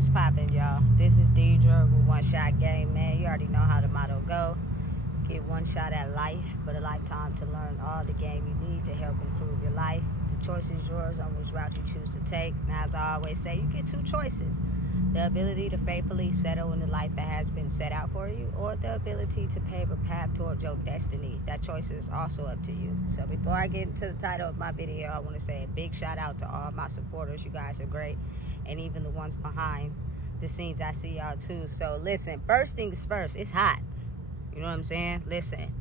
What's poppin', y'all? This is Deidre with One Shot Game, man. You already know how the motto go. Get one shot at life, but a lifetime to learn all the game you need to help improve your life. The choice is yours on which route you choose to take. Now, as I always say, you get two choices. The ability to faithfully settle in the life that has been set out for you, or the ability to pave a path towards your destiny. That choice is also up to you. So before I get into the title of my video, I want to say a big shout out to all my supporters. You guys are great. And even the ones behind the scenes, I see y'all too. So listen, first things first, it's hot. You know what I'm saying? Listen,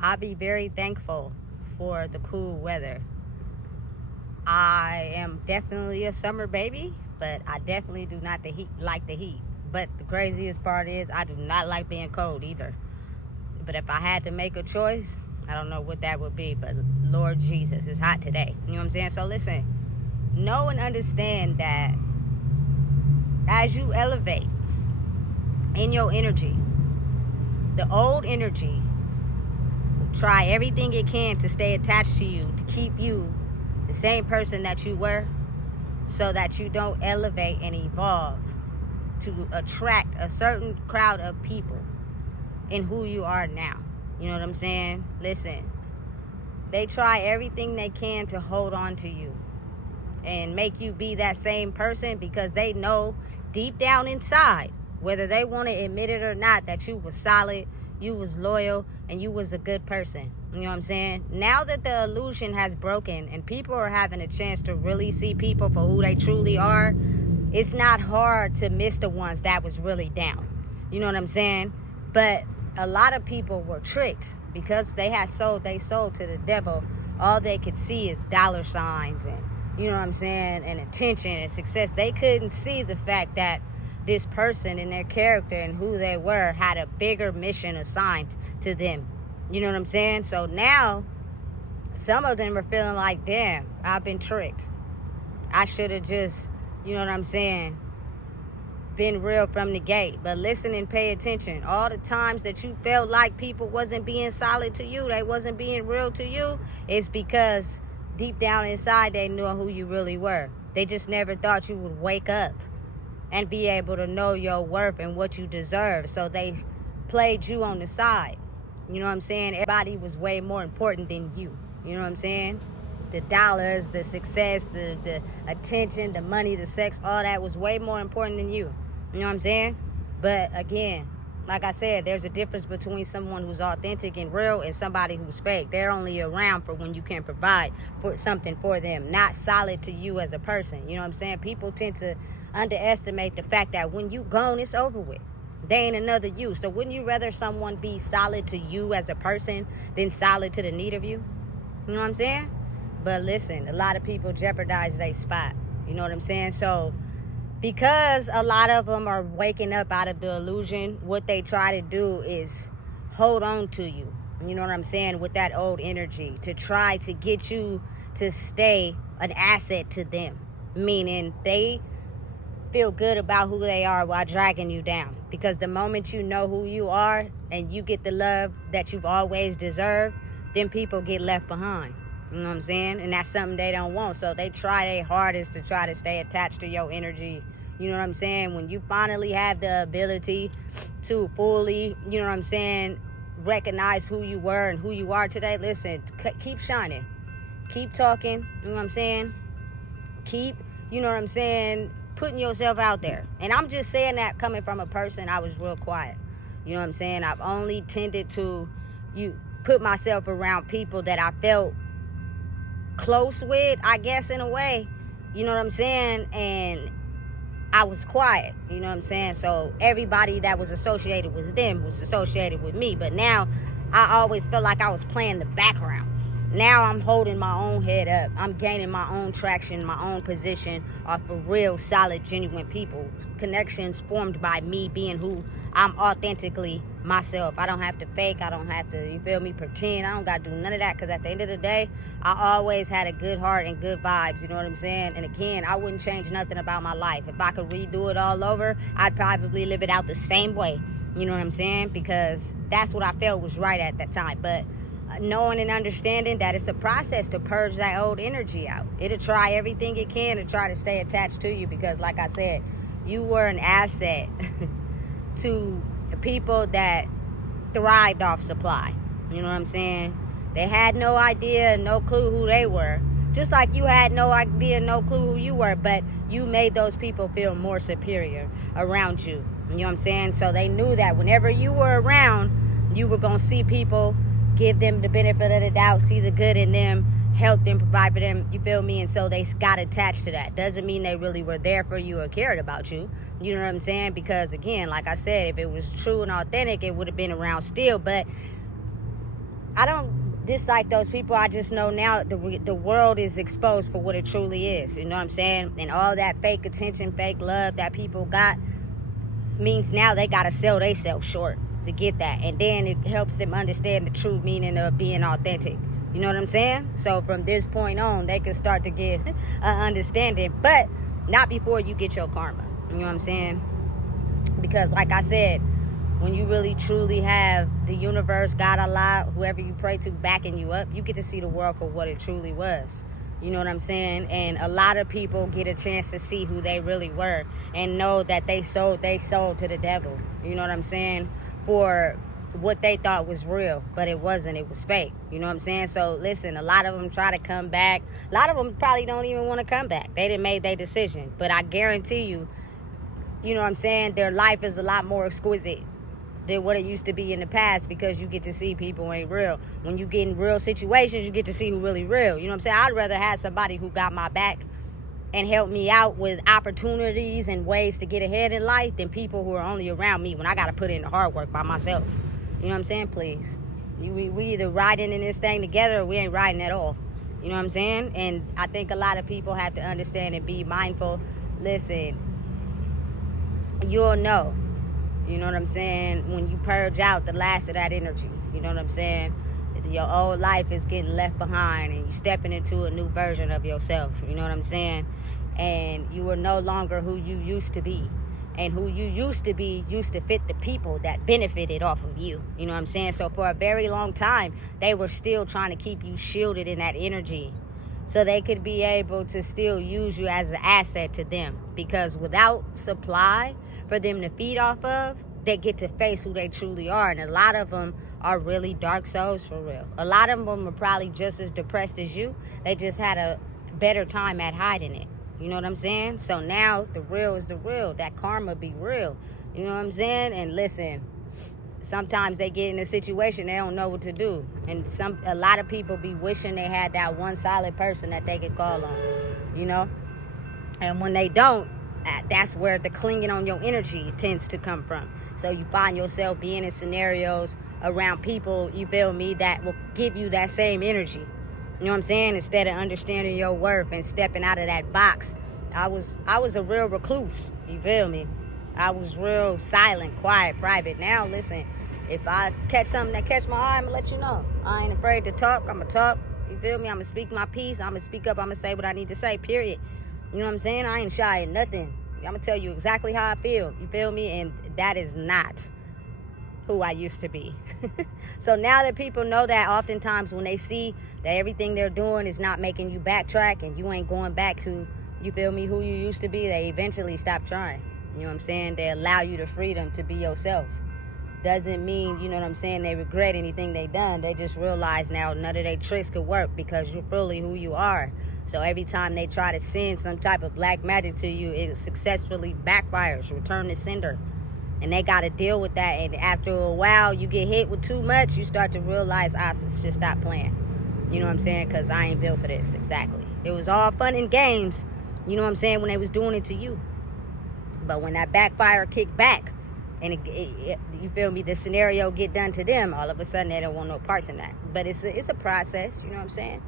I'll be very thankful for the cool weather. I am definitely a summer baby, but I definitely do not like the heat. But the craziest part is I do not like being cold either. But if I had to make a choice, I don't know what that would be, but Lord Jesus, it's hot today. You know what I'm saying? So listen, know and understand that as you elevate in your energy, the old energy will try everything it can to stay attached to you, to keep you the same person that you were, so that you don't elevate and evolve to attract a certain crowd of people in who you are now. You know what I'm saying? Listen, they try everything they can to hold on to you and make you be that same person, because they know deep down inside, whether they want to admit it or not, that you was solid, you was loyal, and you was a good person. You know what I'm saying? Now that the illusion has broken and people are having a chance to really see people for who they truly are, it's not hard to miss the ones that was really down. You know what I'm saying? But a lot of people were tricked because they had sold their soul to the devil. All they could see is dollar signs and, you know what I'm saying, and attention and success. They couldn't see the fact that this person and their character and who they were had a bigger mission assigned to them. You know what I'm saying? So now some of them are feeling like, damn, I've been tricked. I should have just, you know what I'm saying, been real from the gate. But listen and pay attention. All the times that you felt like people wasn't being solid to you, they wasn't being real to you, it's because deep down inside they knew who you really were. They just never thought you would wake up and be able to know your worth and what you deserve. So they played you on the side. You know what I'm saying? Everybody was way more important than you. You know what I'm saying? The dollars, the success, the attention, the money, the sex, all that was way more important than you. You know what I'm saying? But again, like I said, there's a difference between someone who's authentic and real and somebody who's fake. They're only around for when you can provide for something for them, not solid to you as a person. You know what I'm saying? People tend to underestimate the fact that when you gone, it's over with. They ain't another you. So wouldn't you rather someone be solid to you as a person than solid to the need of you? You know what I'm saying? But listen, a lot of people jeopardize their spot. You know what I'm saying? So because a lot of them are waking up out of the illusion, what they try to do is hold on to you. You know what I'm saying? With that old energy, to try to get you to stay an asset to them. Meaning they feel good about who they are while dragging you down. Because the moment you know who you are and you get the love that you've always deserved, then people get left behind. You know what I'm saying? And that's something they don't want. So they try their hardest to try to stay attached to your energy. You know what I'm saying? When you finally have the ability to fully, you know what I'm saying, recognize who you were and who you are today, listen, keep shining. Keep talking. You know what I'm saying? Keep, you know what I'm saying, putting yourself out there. And I'm just saying that coming from a person, I was real quiet. You know what I'm saying? I've only tended to put myself around people that I felt close with, I guess, in a way. You know what I'm saying? And I was quiet. You know what I'm saying? So everybody that was associated with them was associated with me. But now I always felt like I was playing the background. Now I'm holding my own head up. I'm gaining my own traction, my own position off of real, solid, genuine people. Connections formed by me being who I'm authentically myself. I don't have to fake. I don't have to, you feel me, pretend. I don't got to do none of that, because at the end of the day, I always had a good heart and good vibes. You know what I'm saying? And again, I wouldn't change nothing about my life. If I could redo it all over, I'd probably live it out the same way. You know what I'm saying? Because that's what I felt was right at that time. But knowing and understanding that it's a process to purge that old energy out. It'll try everything it can to try to stay attached to you, because like I said, You were an asset to people that thrived off supply. You know what I'm saying? They had no idea, no clue who they were. Just like you had no idea, no clue who you were, but you made those people feel more superior around you. You know what I'm saying? So they knew that whenever you were around, you were going to see people, give them the benefit of the doubt, see the good in them, help them, provide for them, you feel me? And so they got attached to that. Doesn't mean they really were there for you or cared about you. You know what I'm saying? Because again, like I said, if it was true and authentic, it would have been around still. But I don't dislike those people. I just know now the world is exposed for what it truly is. You know what I'm saying? And all that fake attention, fake love that people got means now they got to sell themselves short to get that. And then it helps them understand the true meaning of being authentic. You know what I'm saying? So from this point on, they can start to get an understanding, but not before you get your karma. You know what I'm saying? Because like I said, when you really truly have the universe, God, Allah, whoever you pray to backing you up, you get to see the world for what it truly was. You know what I'm saying? And a lot of people get a chance to see who they really were and know that they sold to the devil. You know what I'm saying? For what they thought was real, but it wasn't. It was fake. You know what I'm saying? So listen, a lot of them try to come back. A lot of them probably don't even want to come back. They didn't make their decision. But I guarantee you, you know what I'm saying, their life is a lot more exquisite than what it used to be in the past, because you get to see people who ain't real. When you get in real situations, you get to see who really real. You know what I'm saying? I'd rather have somebody who got my back and help me out with opportunities and ways to get ahead in life than people who are only around me when I got to put in the hard work by myself. You know what I'm saying? Please. We either riding in this thing together or we ain't riding at all. You know what I'm saying? And I think a lot of people have to understand and be mindful. Listen, you'll know. You know what I'm saying? When you purge out the last of that energy. You know what I'm saying? Your old life is getting left behind and you're stepping into a new version of yourself. You know what I'm saying? And you are no longer who you used to be. And who you used to be used to fit the people that benefited off of you. You know what I'm saying? So for a very long time, they were still trying to keep you shielded in that energy so they could be able to still use you as an asset to them. Because without supply for them to feed off of, they get to face who they truly are. And a lot of them are really dark souls for real. A lot of them are probably just as depressed as you. They just had a better time at hiding it. You know what I'm saying? So now the real is the real. That karma be real. You know what I'm saying? And listen, sometimes they get in a situation they don't know what to do. And a lot of people be wishing they had that one solid person that they could call on. You know? And when they don't, that's where the clinging on your energy tends to come from. So you find yourself being in scenarios around people, you feel me, that will give you that same energy. You know what I'm saying? Instead of understanding your worth and stepping out of that box. I was a real recluse. You feel me? I was real silent, quiet, private. Now, listen, if I catch something that catch my eye, I'm going to let you know. I ain't afraid to talk. I'm going to talk. You feel me? I'm going to speak my piece. I'm going to speak up. I'm going to say what I need to say, period. You know what I'm saying? I ain't shy at nothing. I'm going to tell you exactly how I feel. You feel me? And that is not who I used to be. So now that people know that, oftentimes when they see that everything they're doing is not making you backtrack and you ain't going back to, you feel me, who you used to be, they eventually stop trying. You know what I'm saying? They allow you the freedom to be yourself. Doesn't mean, you know what I'm saying, they regret anything they done. They just realize now none of their tricks could work because you're fully who you are. So every time they try to send some type of black magic to you, it successfully backfires, return to sender. And they got to deal with that. And after a while, you get hit with too much, you start to realize, I should stop playing. You know what I'm saying? Because I ain't built for this. Exactly. It was all fun and games, you know what I'm saying, when they was doing it to you. But when that backfire kicked back, and you feel me, the scenario get done to them, all of a sudden they don't want no parts in that. But it's a process, you know what I'm saying?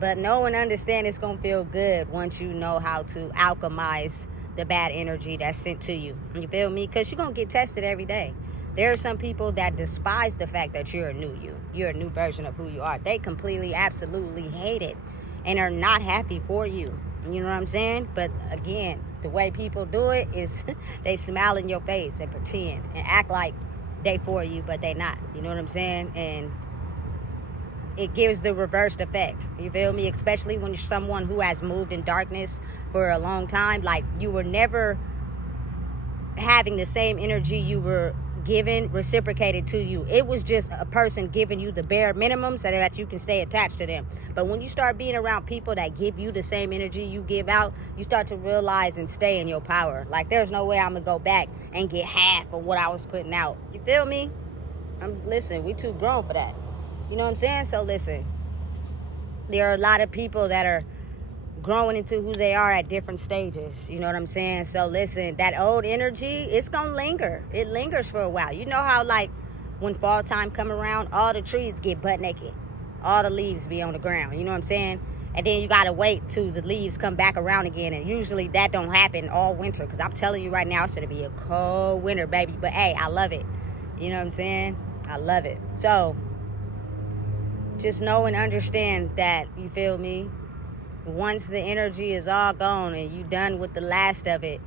But know and understand it's going to feel good once you know how to alchemize the bad energy that's sent to you. You feel me? Because you're going to get tested every day. There are some people that despise the fact that you're a new you. You're a new version of who you are. They completely, absolutely hate it and are not happy for you. You know what I'm saying? But again, the way people do it is they smile in your face and pretend and act like they for you, but they not. You know what I'm saying? And it gives the reversed effect. You feel me? Especially when you're someone who has moved in darkness for a long time. Like, you were never having the same energy you were given reciprocated to you. It was just a person giving you the bare minimum so that you can stay attached to them. But when you start being around people that give you the same energy you give out, you start to realize and stay in your power. Like, there's no way I'm gonna go back and get half of what I was putting out. You feel me? Listen, we too grown for that. You know what I'm saying? So listen, there are a lot of people that are growing into who they are at different stages. You know what I'm saying? So listen, that old energy, it's gonna linger. It lingers for a while. You know how, like, when fall time come around, all the trees get butt naked, all the leaves be on the ground. You know what I'm saying? And then you gotta wait till the leaves come back around again, and usually that don't happen all winter, because I'm telling you right now, it's gonna be a cold winter, baby. But hey, I love it. You know what I'm saying? I love it. So just know and understand that, you feel me, once the energy is all gone and you done with the last of it,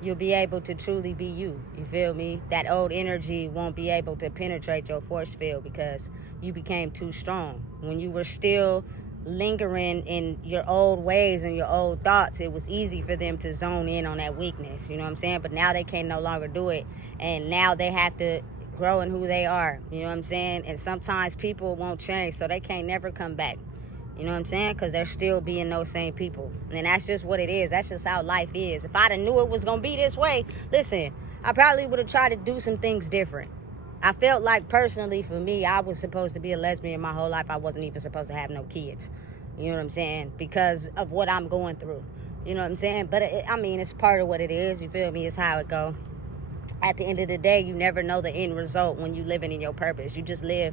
you'll be able to truly be you. You feel me? That old energy won't be able to penetrate your force field because you became too strong. When you were still lingering in your old ways and your old thoughts, it was easy for them to zone in on that weakness. You know what I'm saying? But now they can no longer do it. And now they have to grow in who they are. You know what I'm saying? And sometimes people won't change, so they can't never come back. You know what I'm saying? Because they're still being those same people. And that's just what it is. That's just how life is. If I'd have knew it was going to be this way, listen, I probably would have tried to do some things different. I felt like, personally, for me, I was supposed to be a lesbian my whole life. I wasn't even supposed to have no kids. You know what I'm saying? Because of what I'm going through. You know what I'm saying? But, it's part of what it is. You feel me? It's how it go. At the end of the day, you never know the end result when you living in your purpose. You just live,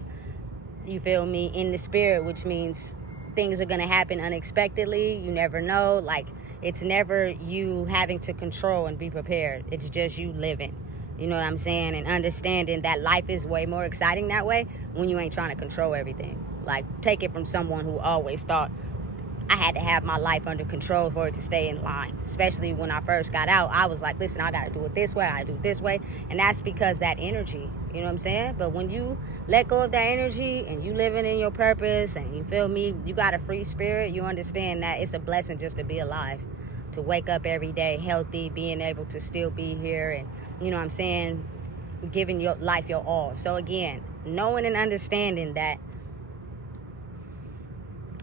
you feel me, in the spirit, which means things are going to happen unexpectedly. You never know. Like, it's never you having to control and be prepared. It's just you living. You know what I'm saying? And understanding that life is way more exciting that way when you ain't trying to control everything. Like, take it from someone who always thought I had to have my life under control for it to stay in line. Especially when I first got out, I was like, listen, I got to do it this way, I got to do it this way. And that's because that energy, you know what I'm saying? But when you let go of that energy and you living in your purpose and, you feel me, you got a free spirit, you understand that it's a blessing just to be alive. To wake up every day healthy, being able to still be here and, you know what I'm saying, giving your life your all. So again, knowing and understanding that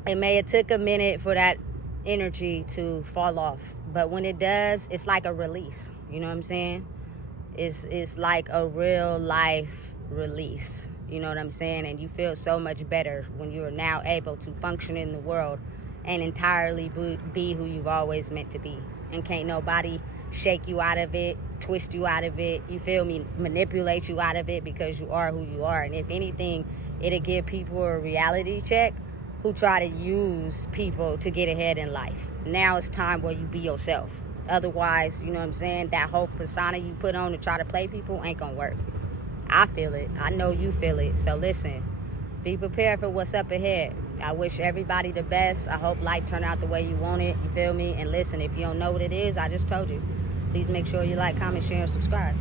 it may have took a minute for that energy to fall off. But when it does, it's like a release. You know what I'm saying? It's like a real life release. You know what I'm saying? And you feel so much better when you're now able to function in the world and entirely be who you've always meant to be. And can't nobody shake you out of it, twist you out of it, you feel me, manipulate you out of it, because you are who you are. And if anything, it'll give people a reality check who try to use people to get ahead in life. Now it's time where you be yourself. Otherwise, you know what I'm saying, that whole persona you put on to try to play people ain't gonna work. I feel it. I know you feel it. So listen, be prepared for what's up ahead. I wish everybody the best. I hope life turn out the way you want it. You feel me? And listen, if you don't know what it is, I just told you. Please make sure you like, comment, share, and subscribe.